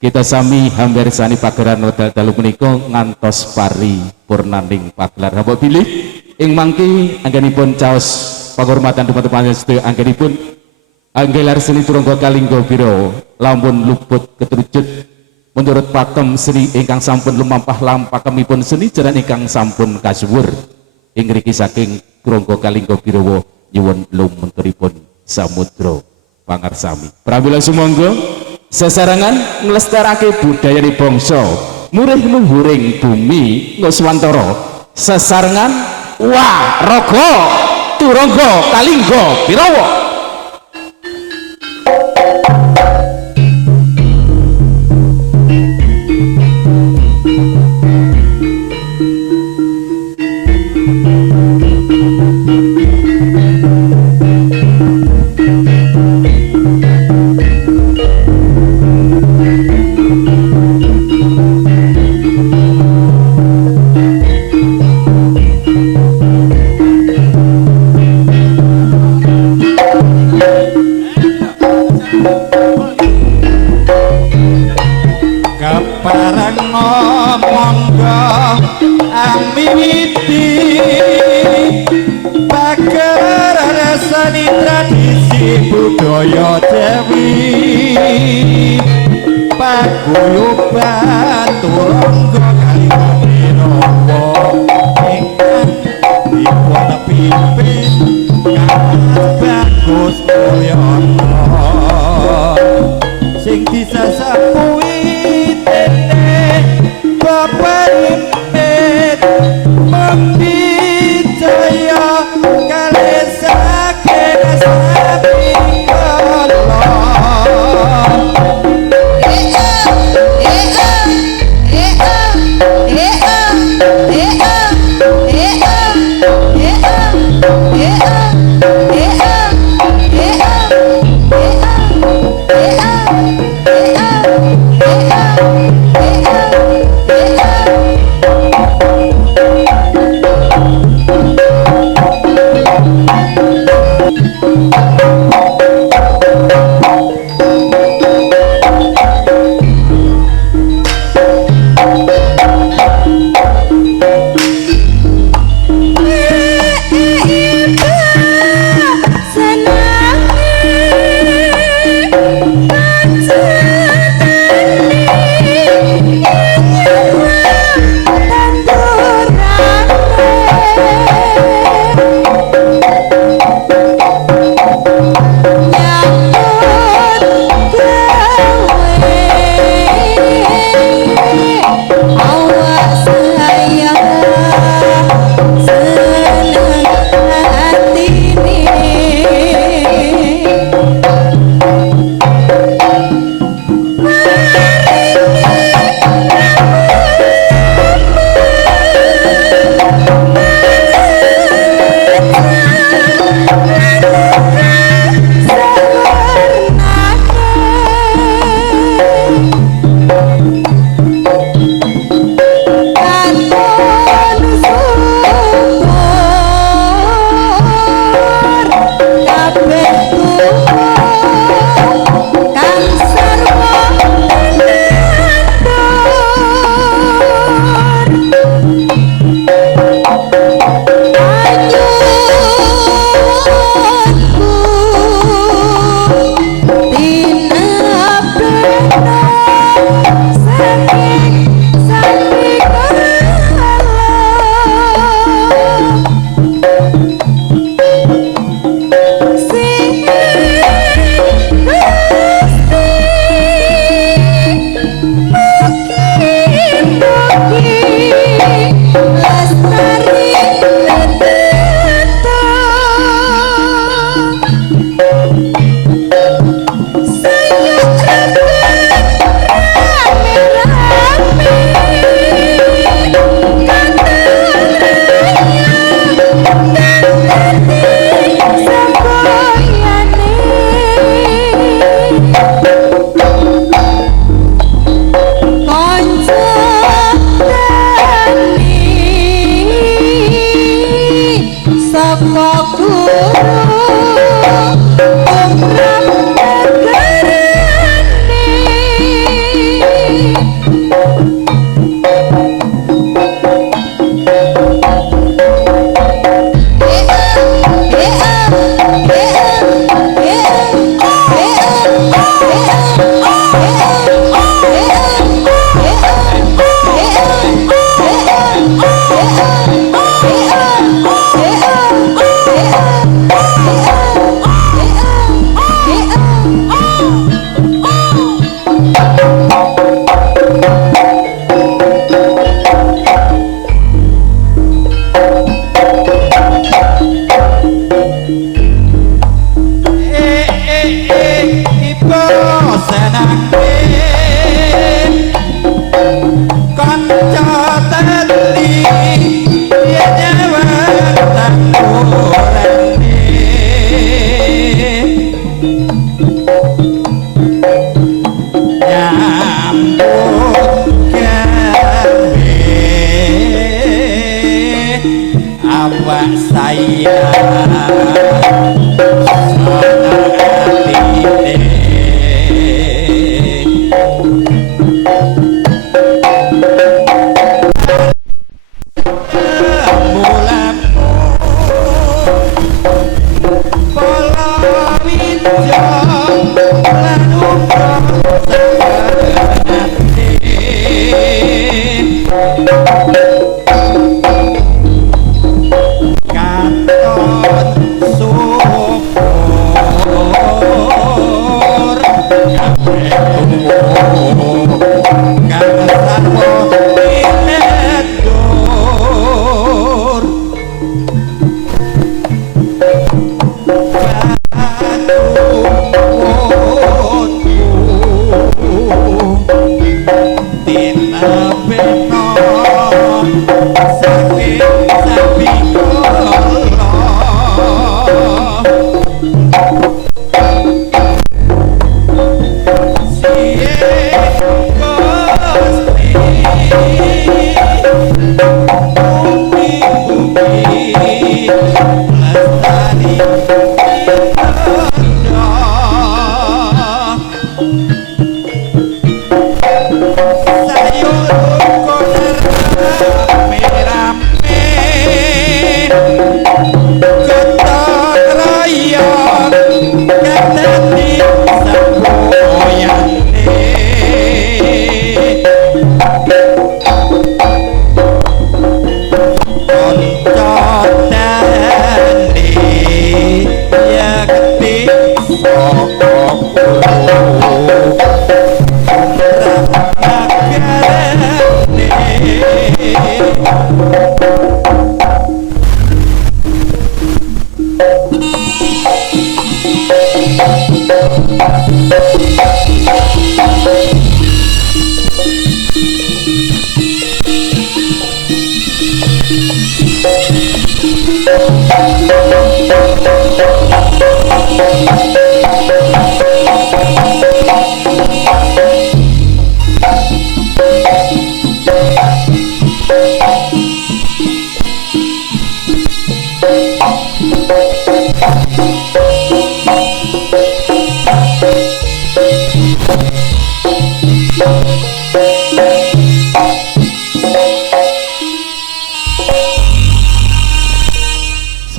Kita sami hampir sani pageran wedal dalu menika ngantos pari purnaning pagelar hamba bilih ing mangke anggenipun caos penghormatan teman-teman sedaya anggenipun anggelar seni turangga kalingga biro lampun luput keterucut menurut pakem seni ingkang sampun lumampah lampakemipun seni jaran ingkang sampun kasuwur ing mriki saking turangga kalingga biro nyuwun lumunturipun samudra pangarsami pramila sumangga sesarangan nglestarake budaya di bangsa murih luhuring bumi nuswantara sesarengan wah raga turangga kalingga birawa budaya Dewi paguyuban turangga kalingga birawa ingkang dipun pimpin Kang Bagus Mulyana sing disasapuhi dene Bapak Ipin Mekti Jaya kalih saking sapi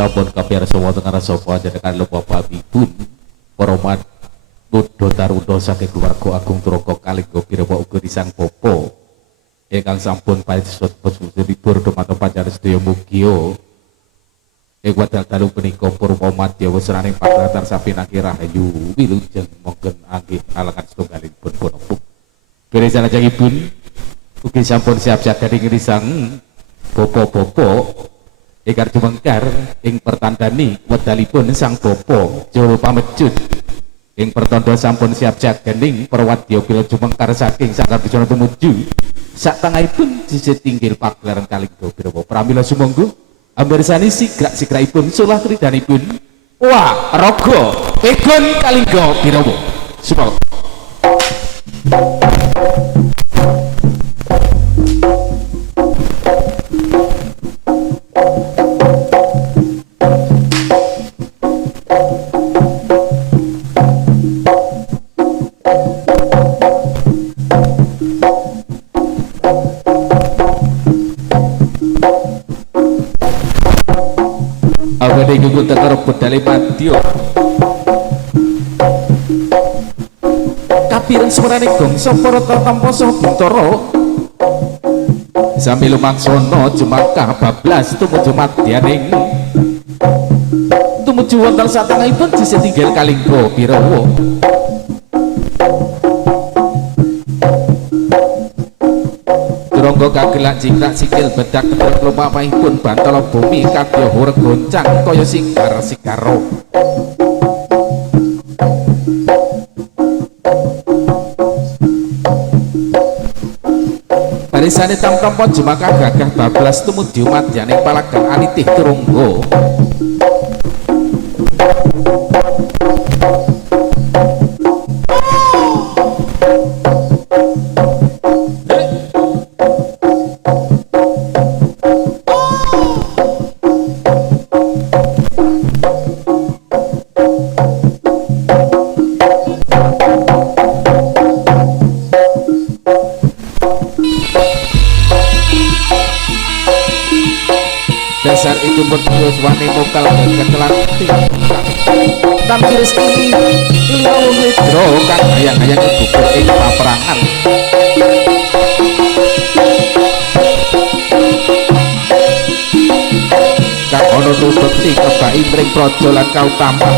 Sampun kapiyarsa wonten ngarsa panjenengan lupa pamipun para mat Buddha Taruda saking keluarga Agung Turaka Kalingga Birawa uga disang bapa ingkang sampun paestu libur dumateng panjenengan sedaya mugia ing wekdal dalu punika purwa madya wesraning pagratar sapinangki rahayu wilujeng mongken anggih alangan setunggalipun punapa beresan ajengipun ugi sampun siap-siap gading risang bapa-bapa ingkang jumengkar ing pertandani wedalipun sang bapa Jolo Pamejut ing pertanda sampun siap jaganing perwadya pila jumengkar saking Sanggar Bisana tumuju saktengahipun sisih tinggil pagelaran Kalingga Birawa pramila sumangga ambersani sigrak-sigrakipun sulah kridanipun wah raga pegon Kalingga Birawa sumangga Gugu tekar bedale madya kapiran suarane gongso para tatampa saha bintara sami lumaksana jumakah bablas tumuju madyaning tumuju wonten satengahipun sisih tinggil Kalingga Birawa Ronggo kagelak jingkrak sikil bedak kedhep lumapahipun bantala bumi kadya hureg goncang kaya sigar-sigaro barisane tamtampa jumakah gagah bablas tumuju madyaning palagan alitih turungga dasar itu bertugas wani mokal ketelanti tampil sekali liau hidro kan hayang-hayang gugur ing paperangan kang ana nubekti kebaki mring praja lan kautaman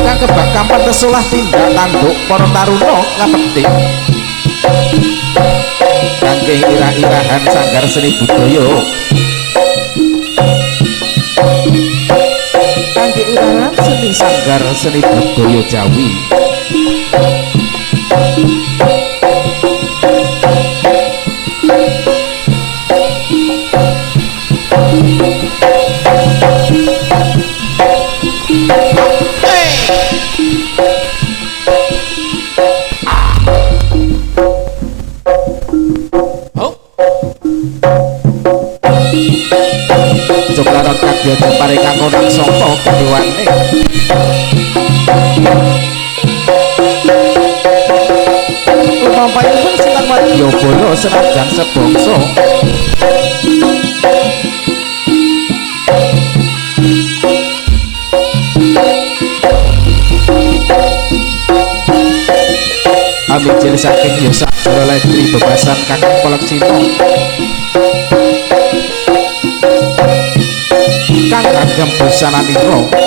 kang kebak kampan tesulah tindak tanduk para taruna ngapeting kangge irah-irahan sanggar seni budaya kangge irahan seni sanggar seni budaya Jawi lampahipun Semar Wadyabala senajan sebangsa Amijil saking Yosak Joroletri bebasan Kakang Peleksina Kang Agam Busananiro